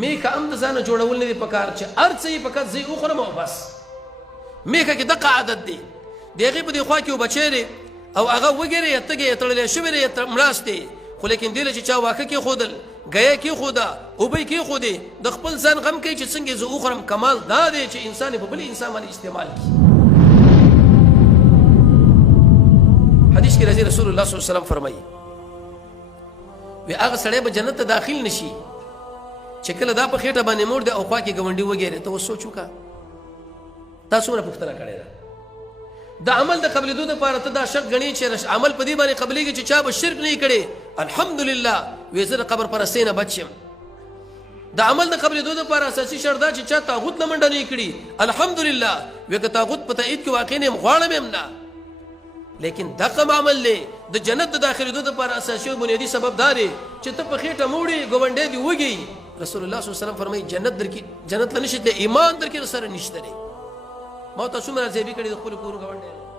میکه هم د ځانه جوړول نه دي پکار چې هر څه یې فقط زه وخورم او بس. میکه کې دغه عادت دی د هغې په دې خوا کې یو بچی دی او هغه وږی دی یا تږی یا تړلی شوی دی یا مړاست دی، خو لیکن دې له چې چا واښه کېښودل، ګیه کېښوده، اوبه یې کېښودې، د خپل ځان غم کوي چې څنګه زه وخورم. کمال دا دی چې انسان یې په بل انسان باندې استعمال کړي. حدیث کې راځي رسول الله صلی الله علیه وسلم فرمایي وی هغه سړی به جنت ته داخل نشي چې کله دا په خېټه باندې موړ دی او خوا کې ګاونډي وږی دی. ته اوس سوچ وکړه تا څومره پوښتنه کړې ده. د عمل د قبلېدو دپاره ته دا شک ګڼې چې عمل په دې باندې قبلېږي چې چا به شرک نه یې کړی، الحمدلله وی زه د قبر پرستۍ نه بچ یم. د عمل د قبلېدو دپاره اساسي شرط دا چې چا طاغوت نه منډه نه یې کړي، الحمدلله وی که طاغوت په تایید کې واقع نه یم غواړم یم نه. لیکن دغه عمل دی د جنت د داخلېدو دپاره اساسي او بنیادي سبب دا دی چې ته په خېټه موړې ګاونډی دې وږي. رسول الله صلی الله علیه وسلم فرمایي جنت له نشي تللی، ایمان در کې سره نشته دی. ما تاسو څومره ځایبي کړي د خپلو کورو ګاونډیانو.